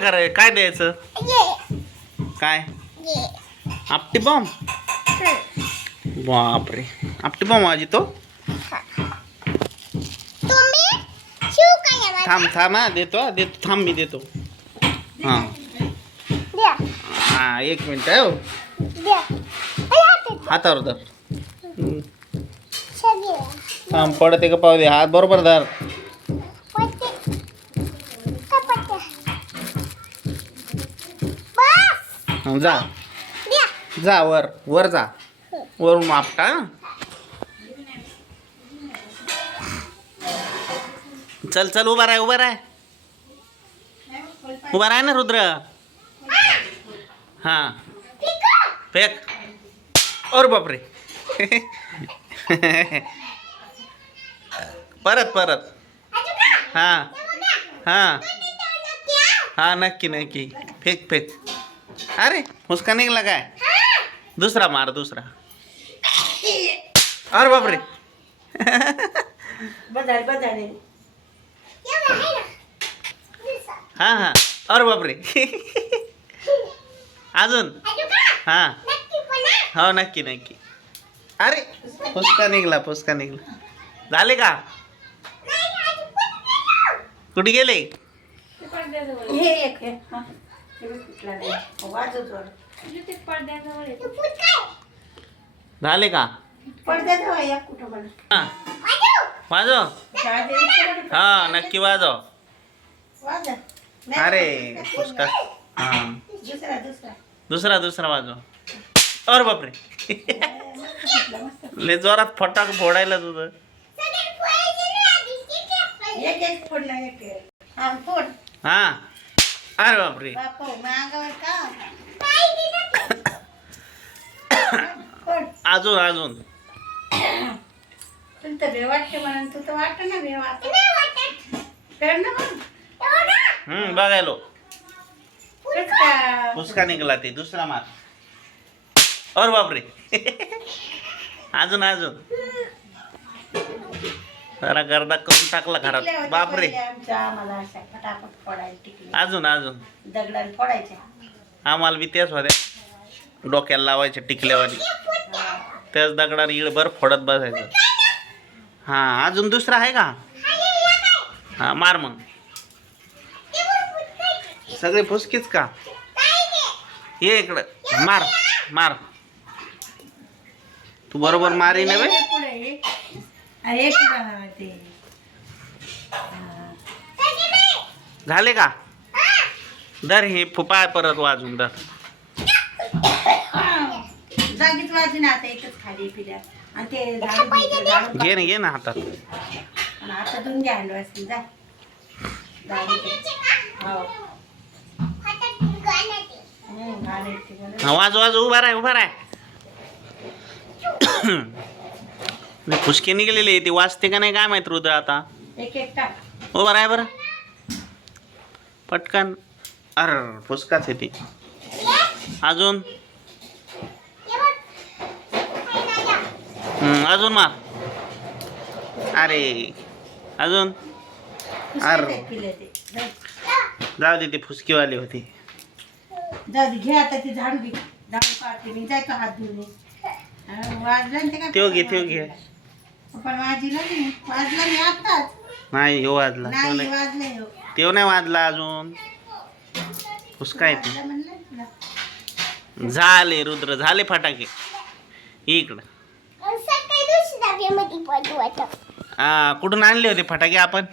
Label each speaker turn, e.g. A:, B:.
A: कराय काय द्यायचं? काय? आपटी बॉम्ब बापरे. आपटी बॉम्ब माझी तो? थांब थांब हा देतो देतो थांब मी देतो. हां. हां एक मिनिट आहे हो हातावर धर. थांब पडते का पाहू दे. हात बरोबर धर. जा. जा वर. वर जा. वरून मापटा चल चल उभा राह उभा राह. उभा राह ना रुद्र. हां. फेक. और बापरे. परत परत. हां. हां. हां नक्की नक्की. Fake fake. अरे उसका निघला काय? दुसरा मार दुसरा. अरे बापरे. हां हां. अरे बापरे. अजून? हां. हो नक्की नक्की. अरे पुसका निघला पुसका निघला. झाले का? कुठे गेले?
B: कुठला नाही. वाजव जोर.
A: झाले का?
B: पडद्याजवळ या कुठं मला.
A: हां. वाजव. हा नक्की वाजव. अरे हां.
B: दुसरा दुसरा.
A: दुसरा दुसरा वाजव. अरे बापरे. लय जोरात फटाक फोडायला तुझं.
B: एक एक फोडला एक एक. हा फोड.
A: हा. अरे बापरे.
B: बापा का
A: अजून अजून.
B: तुला तर भेव वाटते म्हणून तू तर वाटत ना भेव आता. फेड ना मग.
A: हम्म बघायलो.
B: तेच का.
A: पुसका निघाला ते दुसरा मार. अरे बापरे. अजून अजून. जरा गर्दा करून टाकला घरात. बापरे
B: पहिले आमच्या आम्हाला अशा फटाफट फोडायला टिकली
A: अजून अजून.
B: दगडाने फोडायच्या.
A: आम्हाला बी तेच होत्या. डोक्याला लावायच्या टिकल्यावानी. त्याच दगडाने इळभर फोडत बसायचं. हा अजून दुसरा आहे का? हा मार मग. सगळे फुसकीच का? ये इकडं. मार मार. तू बरोबर मारी नव्हे
B: एक पुढं ते.
A: झाले का? दर हे फुपाय परत वाजून दर
B: जागीच वाजून आता एकच खाली पिल्या. आणि ते झाडू बिडू झाडू
A: घे ना घे ना हातात.
B: आणि आता धुवून घ्या हँड वाजून जा. झाडू दे. हो. हम्म.
A: हा, वाज वाज उभा राह उभा राह मी फुसके निघलेली ती वाजते का नाही काय माहीत रुद्र आता?
B: एक एक टाक.
A: उभा राह बरं. पटकन. अर फुसकाच आहे ती. अजून? हम्म, अजून मार. अरे अजून? अर.
B: पुसकायचं पिल्या ते. जा.
A: जाऊ दे ती फुसकीवाली होती.
B: जाऊ दे घे आता ते झाडू घे. झाडू काढते मी. जायचो हात धुवून ये. हा, वाजलं ना ते काय
A: त्यो घे त्यो घे.
B: पण वाजलं नाही. वाजलं नाही आताच
A: नाही हो वाजला. त्यो
B: नाही
A: नाही.
B: वाजलं.
A: त्यो नाही वाजला अजून. आहे ती
B: वाजलं म्हणलं. ना तुला.
A: झाले रुद्र झाले फटाके. इकडं. हा कुठून आणले होते फटाके आपण?